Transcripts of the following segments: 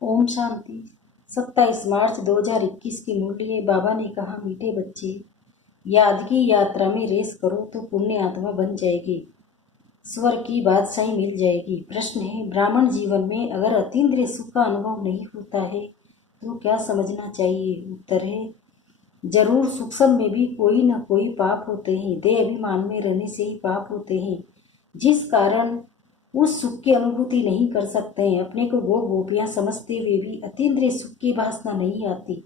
ओम शांति। 27 मार्च 2021 की मुरली। बाबा ने कहा, मीठे बच्चे, यादगी यात्रा में रेस करो तो पुण्य आत्मा बन जाएगी, स्वर की बादशाही मिल जाएगी। प्रश्न है, ब्राह्मण जीवन में अगर अतीन्द्रिय सुख का अनुभव नहीं होता है तो क्या समझना चाहिए? उत्तर है, जरूर सूक्ष्म में भी कोई न कोई पाप होते हैं। देह अभिमान में रहने से ही पाप होते हैं, जिस कारण उस सुख की अनुभूति नहीं कर सकते हैं। अपने को गो गोपियां समझते हुए भी अतीन्द्रिय सुख की वासना नहीं आती।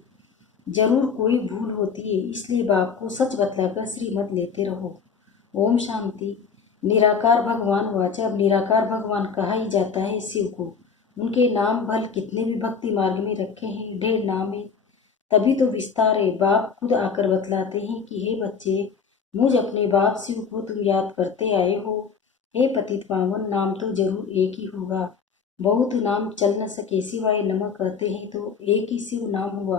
जरूर कोई भूल होती है, इसलिए बाप को सच बतलाकर श्रीमत लेते रहो। ओम शांति। निराकार भगवान वाचा। अब निराकार भगवान कहा ही जाता है शिव को। उनके नाम भल कितने भी भक्ति मार्ग में रखे हैं, ढेर नाम है, तभी तो विस्तार है। बाप खुद आकर बतलाते हैं कि हे बच्चे, मुझ अपने बाप शिव को तुम याद करते आए हो। हे पतित पावन, नाम तो जरूर एक ही होगा। बहुत नाम चल न सके, सिवाय नमः कहते हैं तो एक ही शिव नाम हुआ।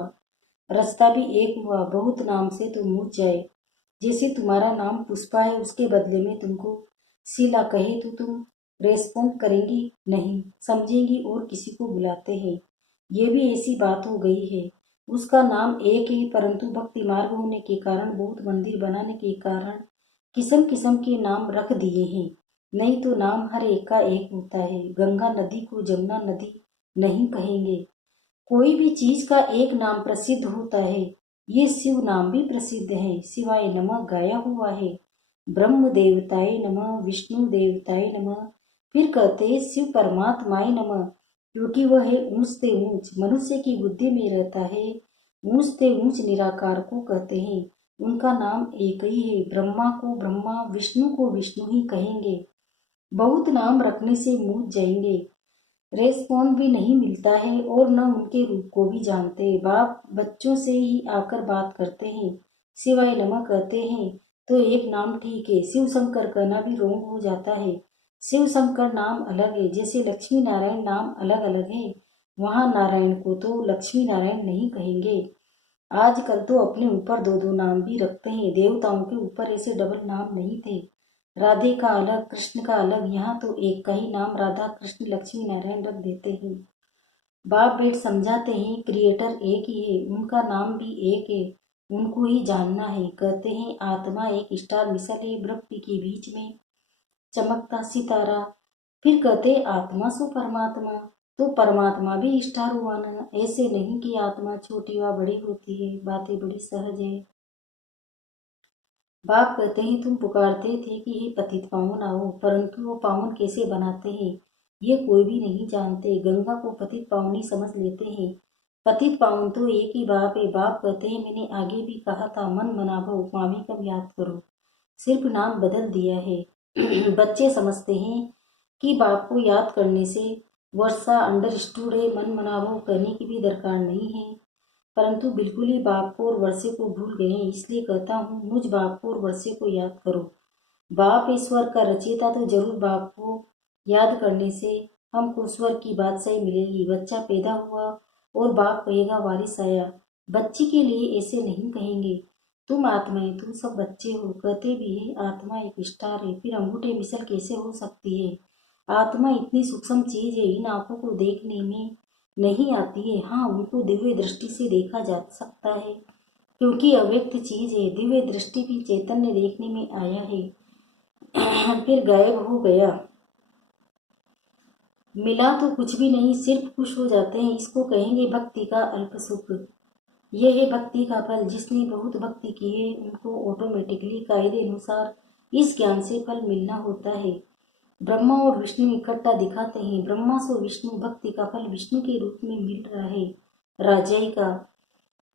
रास्ता भी एक हुआ, बहुत नाम से तो मुझ जाए। जैसे तुम्हारा नाम पुष्पा है, उसके बदले में तुमको शीला कहे तो तुम रेस्पॉन्ड करेंगी नहीं, समझेंगी और किसी को बुलाते हैं। ये भी ऐसी बात हो गई है। उसका नाम एक ही, परंतु भक्ति मार्ग होने के कारण, बहुत मंदिर बनाने के कारण किस्म किस्म के नाम रख दिए हैं। नहीं तो नाम हर एक का एक होता है। गंगा नदी को जमुना नदी नहीं कहेंगे। कोई भी चीज का एक नाम प्रसिद्ध होता है। ये शिव नाम भी प्रसिद्ध है। शिवाय नमः गाया हुआ है, ब्रह्म देवताय नमः, विष्णु देवताय नमः। फिर कहते हैं शिव परमात्माय नमः, क्योंकि वह है ऊंच से ऊंच, मनुष्य की बुद्धि में रहता है। ऊंच से ऊंच निराकार को कहते हैं। उनका नाम एक ही है। ब्रह्मा को ब्रह्मा, विष्णु को विष्णु ही कहेंगे। बहुत नाम रखने से मूझ जाएंगे, रेस्पॉन्ड भी नहीं मिलता है और न उनके रूप को भी जानते। बाप बच्चों से ही आकर बात करते हैं, शिवाय नमः कहते हैं तो एक नाम ठीक है। शिव शंकर कहना भी रोंग हो जाता है। शिव शंकर नाम अलग है, जैसे लक्ष्मी नारायण नाम अलग अलग है। वहाँ नारायण को तो लक्ष्मी नारायण नहीं कहेंगे। आजकल तो अपने ऊपर दो दो नाम भी रखते हैं। देवताओं के ऊपर ऐसे डबल नाम नहीं थे। राधे का अलग, कृष्ण का अलग। यहाँ तो एक का ही नाम राधा कृष्ण लक्ष्मी नारायण रख देते हैं। बाप बेट समझाते हैं, क्रिएटर एक ही है, उनका नाम भी एक है, उनको ही जानना है। कहते हैं आत्मा एक स्टार मिसल है, प्रकृति के बीच में चमकता सितारा। फिर कहते आत्मा सो परमात्मा, तो परमात्मा भी स्टार हुआ ना। ऐसे नहीं कि आत्मा छोटी व बड़ी होती है, बातें बड़ी सहज है। बाप कहते हैं तुम पुकारते थे कि हे पतित पावन आओ, परंतु वो पावन कैसे बनाते हैं ये कोई भी नहीं जानते। गंगा को पतित पावन ही समझ लेते हैं। पतित पावन तो एक ही बाप है। बाप कहते हैं मैंने आगे भी कहा था, मन मनाभो मामी कब याद करो, सिर्फ नाम बदल दिया है। बच्चे समझते हैं कि बाप को याद करने से वर्षा अंडरस्टूड है, मन मनाभो करने की भी दरकार नहीं है। परंतु बिल्कुल ही बाप को और वर्षे को भूल गए हैं। इसलिए कहता हूँ, मुझ बाप को और वर्षे को याद करो। बाप ईश्वर का रचयिता, तो जरूर बाप को याद करने से हमको स्वर की बादशाही मिलेगी। बच्चा पैदा हुआ और बाप कहेगा वारिस आया। बच्चे के लिए ऐसे नहीं कहेंगे, तुम आत्माएं, तुम सब बच्चे हो। कहते भी है आत्मा एक स्टार है, फिर अंगूठे मिसल कैसे हो सकती है? आत्मा इतनी सूक्ष्म चीज है, इन आंखों को देखने में नहीं आती है। हाँ, उनको दिव्य दृष्टि से देखा जा सकता है, क्योंकि अव्यक्त चीज है। दिव्य दृष्टि भी चैतन्य देखने में आया है, फिर गायब हो गया। मिला तो कुछ भी नहीं, सिर्फ खुश हो जाते हैं। इसको कहेंगे भक्ति का अल्प सुख। यह है भक्ति का फल। जिसने बहुत भक्ति की है उनको ऑटोमेटिकली कायदे अनुसार इस ज्ञान से फल मिलना होता है। ब्रह्मा और विष्णु इकट्ठा दिखाते हैं। ब्रह्मा से विष्णु, भक्ति का फल विष्णु के रूप में मिल रहा है, राजाई का।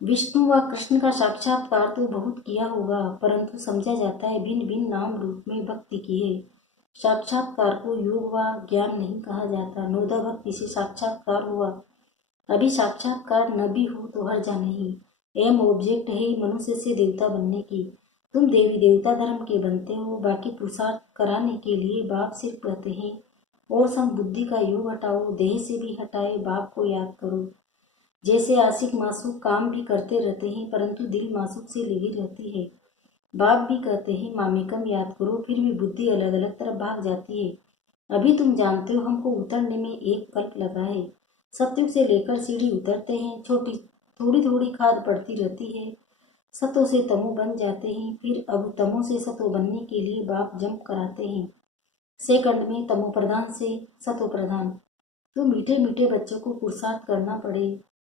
विष्णु व कृष्ण का साक्षात्कार तो बहुत किया होगा, परंतु समझा जाता है भिन्न भिन्न नाम रूप में भक्ति की है। साक्षात्कार को योग व ज्ञान नहीं कहा जाता। नोदा भक्ति से साक्षात्कार हुआ। अभी साक्षात्कार न भी हो तो हर्जा नहीं। एम ऑब्जेक्ट है मनुष्य से देवता बनने की। तुम देवी देवता धर्म के बनते हो, बाकी पुरुषार्थ कराने के लिए बाप सिर्फ कहते हैं और सम बुद्धि का योग हटाओ, देह से भी हटाए, बाप को याद करो। जैसे आशिक मासूक काम भी करते रहते हैं, परंतु दिल मासूक से लगी रहती है। बाप भी कहते हैं मामेकम याद करो, फिर भी बुद्धि अलग अलग तरफ भाग जाती है। अभी तुम जानते हो हमको उतरने में एक कल्प लगा है। सतयुग से लेकर सीढ़ी उतरते हैं, छोटी थोड़ी थोड़ी खाद पड़ती रहती है, सतों से तमो बन जाते हैं, फिर अब तमो से सतो बनने के लिए बाप जंप कराते हैं, सेकंड में तमो प्रधान से सतो प्रधान। तो मीठे मीठे बच्चों को पुरुषार्थ करना पड़े।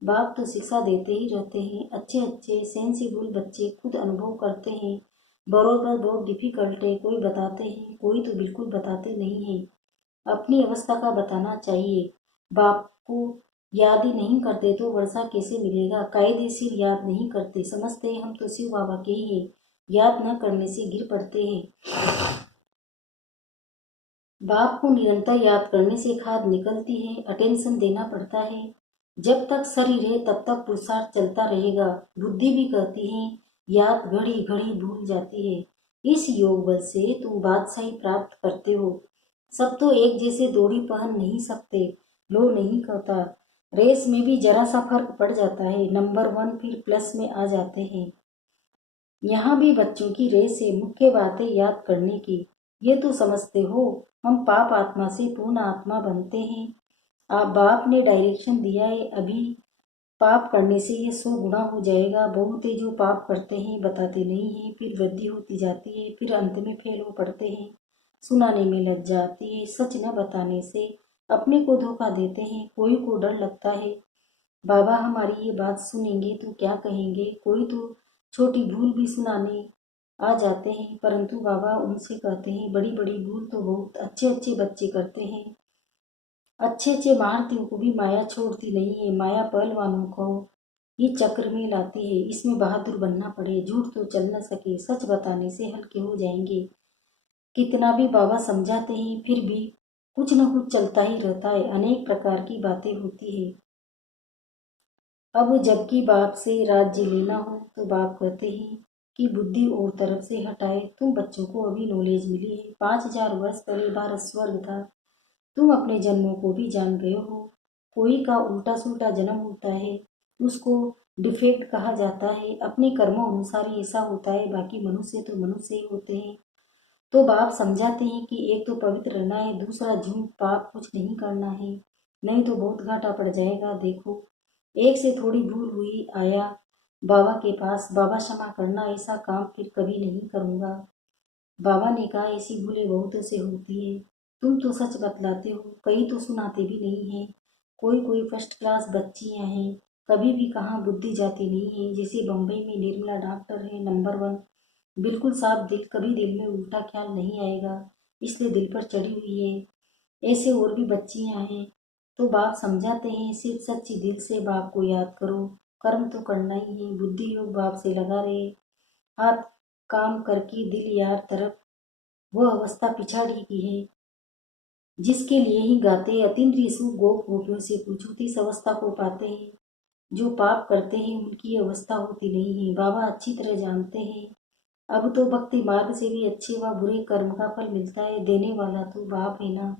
बाप तो शिक्षा देते ही रहते हैं, अच्छे अच्छे सेंसिबल बच्चे खुद अनुभव करते हैं, बरोबर बहुत डिफिकल्ट है, कोई बताते हैं, कोई तो बिल्कुल बताते नहीं है। अपनी अवस्था का बताना चाहिए। बाप को याद ही नहीं करते तो वर्षा कैसे मिलेगा, कायदेशीर याद नहीं करते, समझते हम तो शिव बाबा के ही हैं, याद न करने से गिर पड़ते हैं। बाप को निरंतर याद करने से खाद निकलती है, अटेंशन देना पड़ता है। जब तक शरीर है तब तक पुरुषार्थ चलता रहेगा। बुद्धि भी कहती है, याद घड़ी घड़ी भूल जाती है। इस योग बल से तुम बादशाही प्राप्त करते हो। सब तो एक जैसे दौड़ी पहन नहीं सकते, लो नहीं कहता। रेस में भी जरा सा फर्क पड़ जाता है, नंबर 1 फिर प्लस में आ जाते हैं। यहाँ भी बच्चों की रेस है, मुख्य बातें याद करने की। ये तो समझते हो हम पाप आत्मा से पूर्ण आत्मा बनते हैं। आप बाप ने डायरेक्शन दिया है, अभी पाप करने से ये 100 गुना हो जाएगा। बहुत है जो पाप करते हैं, बताते नहीं हैं, फिर वृद्धि होती जाती है, फिर अंत में फेल हो पड़ते हैं। सुनाने में लज्जा आती है, सच न बताने से अपने को धोखा देते हैं। कोई को डर लगता है बाबा हमारी ये बात सुनेंगे तो क्या कहेंगे, कोई तो छोटी भूल भी सुनाने आ जाते हैं, परंतु बाबा उनसे कहते हैं बड़ी बड़ी भूल तो बहुत अच्छे अच्छे बच्चे करते हैं। अच्छे अच्छे महारथियों को भी माया छोड़ती नहीं है। माया पहलवानों को ये चक्र में लाती है, इसमें बहादुर बनना पड़े। झूठ तो चल न सके, सच बताने से हल्के हो जाएंगे। कितना भी बाबा समझाते हैं फिर भी कुछ न कुछ चलता ही रहता है, अनेक प्रकार की बातें होती है। अब जबकि बाप से राज्य लेना हो तो बाप कहते हैं कि बुद्धि और तरफ से हटाए। तुम बच्चों को अभी नॉलेज मिली है, 5000 वर्ष पहले भारत स्वर्ग था, तुम अपने जन्मों को भी जान गए हो। कोई का उल्टा सुल्टा जन्म होता है, उसको डिफेक्ट कहा जाता है। अपने कर्मों अनुसार ही ऐसा होता है, बाकी मनुष्य तो मनुष्य ही होते हैं। तो बाप समझाते हैं कि एक तो पवित्र रहना है, दूसरा झूठ पाप कुछ नहीं करना है, नहीं तो बहुत घाटा पड़ जाएगा। देखो एक से थोड़ी भूल हुई, आया बाबा के पास, बाबा क्षमा करना, ऐसा काम फिर कभी नहीं करूँगा। बाबा ने कहा ऐसी भूलें बहुत से होती है, तुम तो सच बतलाते हो, कई तो सुनाते भी नहीं है। कोई कोई फर्स्ट क्लास बच्चियां हैं, कभी भी कहाँ बुद्धि जाती नहीं है। जैसे बम्बई में निर्मला डॉक्टर है नंबर 1, बिल्कुल साफ दिल, कभी दिल में उल्टा ख्याल नहीं आएगा, इसलिए दिल पर चढ़ी हुई है। ऐसे और भी बच्चियां हैं। तो बाप समझाते हैं सिर्फ सच्ची दिल से बाप को याद करो, कर्म तो करना ही है। बुद्धि योग बाप से लगा रहे, हाथ काम करके दिल यार तरफ, वह अवस्था पिछाड़ी की है जिसके लिए ही गाते। अतीन्द्रिय सुख गोप गोपियों से पूछो, इस अवस्था को पाते हैं। जो पाप करते हैं उनकी अवस्था होती नहीं है, बाबा अच्छी तरह जानते हैं। अब तो भक्ति मार्ग से भी अच्छे व बुरे कर्म का फल मिलता है, देने वाला तो बाप है ना।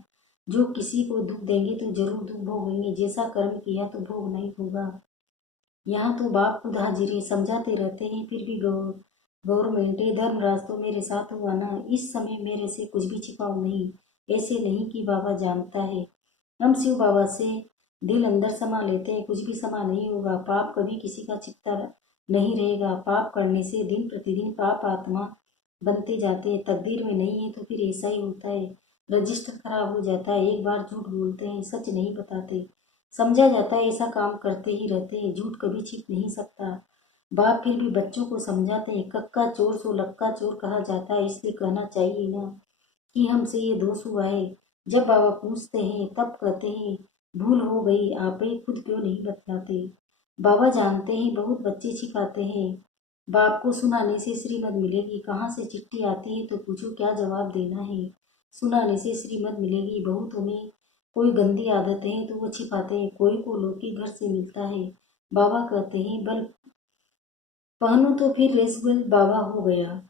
जो किसी को दुख देंगे तो जरूर दुख भोगेंगे, जैसा कर्म किया तो भोग नहीं होगा। यहाँ तो बाप खुद हाजिर है, समझाते रहते हैं, फिर भी गवर्नमेंट धर्मराज तो मेरे साथ हुआ ना, इस समय मेरे से कुछ भी छिपाओ नहीं। ऐसे नहीं कि बाबा जानता है, हम शिव बाबा से दिल अंदर समा लेते हैं, कुछ भी समा नहीं होगा। पाप कभी किसी का छिपता नहीं रहेगा। पाप करने से दिन प्रतिदिन पाप आत्मा बनते जाते हैं, तकदीर में नहीं है तो फिर ऐसा ही होता है। रजिस्टर खराब हो जाता है, एक बार झूठ बोलते हैं, सच नहीं बताते, समझा जाता है ऐसा काम करते ही रहते हैं, झूठ कभी छिप नहीं सकता। बाप फिर भी बच्चों को समझाते हैं, कक्का चोर सो लक्का चोर कहा जाता है, इसलिए कहना चाहिए ना कि हमसे ये दोष हुआ है। जब बाबा पूछते हैं तब कहते हैं भूल हो गई, आप ही खुद क्यों नहीं बतलाते। बाबा जानते हैं बहुत बच्चे छिपाते हैं। बाप को सुनाने से श्रीमत मिलेगी, कहाँ से चिट्ठी आती है तो पूछो क्या जवाब देना है। सुनाने से श्रीमत मिलेगी। बहुतों में कोई गंदी आदत है तो वो छिपाते हैं, कोई को लौकी घर से मिलता है। बाबा कहते हैं बल पहनो तो फिर रेसबल बाबा हो गया।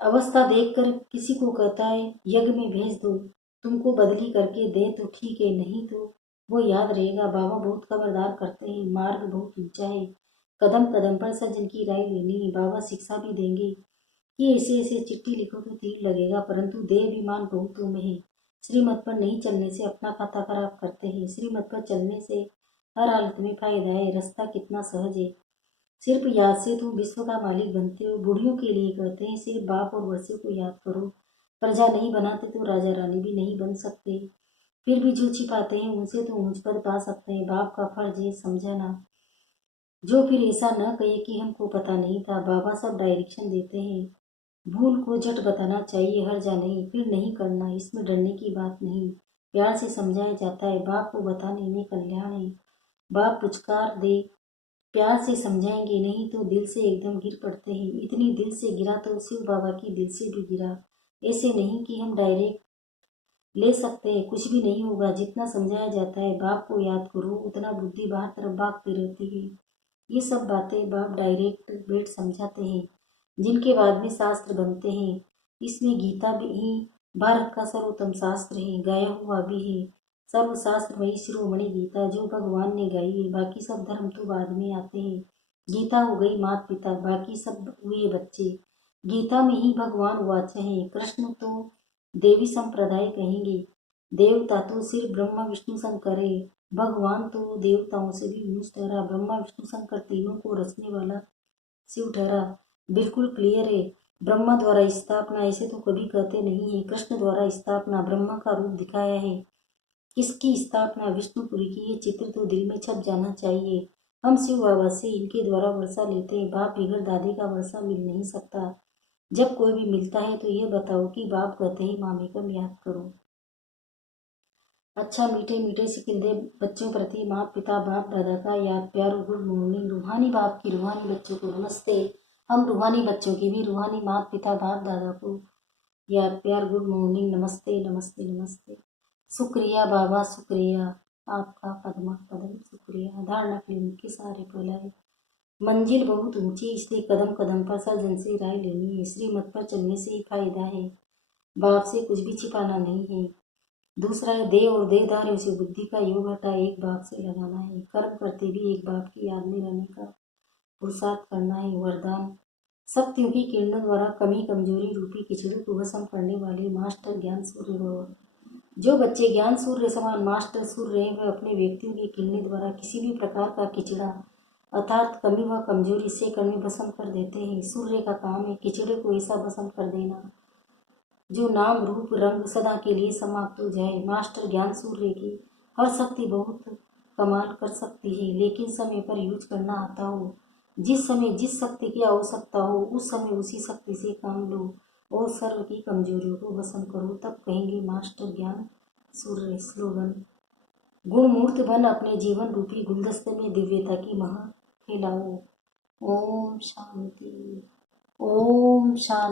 अवस्था देखकर किसी को कहता है यज्ञ में भेज दो, तुमको बदली करके दे तो ठीक है, नहीं तो वो याद रहेगा। बाबा बहुत खबरदार करते हैं, मार्ग बहुत ऊंचा है, कदम कदम पर सज्जन की राय लेनी है। बाबा शिक्षा भी देंगे कि ऐसे ऐसे चिट्ठी लिखो तो तीर लगेगा, परंतु देह अभिमान बहुतों में है। श्रीमत पर नहीं चलने से अपना खाता खराब करते हैं। श्रीमत पर चलने से हर हालत में फायदा है। रास्ता कितना सहज है। सिर्फ याद से तुम विश्व का मालिक बनते हो। बूढ़ियों के लिए कहते हैं सिर्फ बाप और वर्षे को याद करो। प्रजा नहीं बनाते तो राजा रानी भी नहीं बन सकते। फिर भी जो छिपाते हैं उनसे तो ऊंच पद पा सकते हैं। बाप का फर्ज है समझाना। जो फिर ऐसा न कहे कि हमको पता नहीं था। बाबा सब डायरेक्शन देते हैं। भूल को झट बताना चाहिए, हर्जा नहीं। फिर नहीं करना, इसमें डरने की बात नहीं। प्यार से समझाया जाता है। बाप को बताने में कल्याण है। बाप पुचकार दे, प्यार से समझाएंगे नहीं तो दिल से एकदम गिर पड़ते हैं। इतनी दिल से गिरा तो शिव बाबा की दिल से भी गिरा। ऐसे नहीं कि हम डायरेक्ट ले सकते हैं, कुछ भी नहीं होगा। जितना समझाया जाता है बाप को याद करो उतना बुद्धि बाहर तरफ भागती रहती है। ये सब बातें बाप डायरेक्ट बैठ समझाते हैं, जिनके बाद में शास्त्र बनते हैं। इसमें गीता भी ही भारत का सर्वोत्तम शास्त्र है, गाया हुआ भी है। सर्वशास्त्र वही शिरोमणि गीता जो भगवान ने गाई है। बाकी सब धर्म तो बाद में आते हैं। गीता हो गई माता पिता, बाकी सब हुए बच्चे। गीता में ही भगवान वाचा है। कृष्ण तो देवी संप्रदाय कहेंगे। देवता तो सिर्फ ब्रह्मा विष्णु शंकर है। भगवान तो देवताओं से भी ऊंच ठहरा। ब्रह्मा विष्णु शंकर तीनों को रचने वाला शिव ठहरा। बिल्कुल क्लियर है। ब्रह्मा द्वारा स्थापना ऐसे तो कभी कहते नहीं है। कृष्ण द्वारा स्थापना, ब्रह्मा का रूप दिखाया है। किसकी स्थापना? विष्णुपुरी की। ये चित्र तो दिल में छप जाना चाहिए। हम शिव बाबा से इनके द्वारा वर्षा लेते हैं। बाप बिगड़ दादी का वर्षा मिल नहीं सकता। जब कोई भी मिलता है तो ये बताओ कि बाप कहते हैं मामी को याद करो। अच्छा, मीठे मीठे सिकिंदे बच्चों प्रति माता पिता बाप दादा का याद प्यार और गुड मॉर्निंग। रूहानी बाप की रूहानी बच्चों को नमस्ते। हम रूहानी बच्चों की भी रूहानी माता पिता बाप दादा को याद प्यार गुड मॉर्निंग। नमस्ते नमस्ते नमस्ते। शुक्रिया बाबा, शुक्रिया आपका पद्मा पदम, शुक्रिया। धारणा के लिए मुख्य सारे फैलाए। मंजिल बहुत ऊंची, इसलिए कदम कदम पर सर्जन से राय लेनी है। श्रीमत पर चलने से ही फायदा है। बाप से कुछ भी छिपाना नहीं है। दूसरा है देह और देहधारियों से बुद्धि का योग हटा एक बाप से लगाना है। कर्म करते भी एक बाप की याद में रहने का पुरुषार्थ करना है। वरदान शक्तियों की किरणों द्वारा कमी कमजोरी रूपी किचड़ों को भस्म करने वाले मास्टर ज्ञान सूर्य भव। जो बच्चे ज्ञान सूर्य समान मास्टर सूर्य हैं वे अपने व्यक्तियों की किरणें द्वारा किसी भी प्रकार का किचड़ा अर्थात कमी व कमजोरी से कर्म में भस्म कर देते हैं। सूर्य का काम है किचड़े को ऐसा भस्म कर देना जो नाम रूप रंग सदा के लिए समाप्त हो जाए। मास्टर ज्ञान सूर्य की हर शक्ति बहुत कमाल कर सकती है, लेकिन समय पर यूज करना आता हो। जिस समय जिस शक्ति की आवश्यकता हो उस समय उसी शक्ति से काम लो और सर्व की कमजोरियों को भस्म करो, तब कहेंगे मास्टर ज्ञान सूर्य। स्लोगन गुणमूर्त बन अपने जीवन रूपी गुलदस्ते में दिव्यता की महक फैलाओ। ओम शांति। ओम शांति।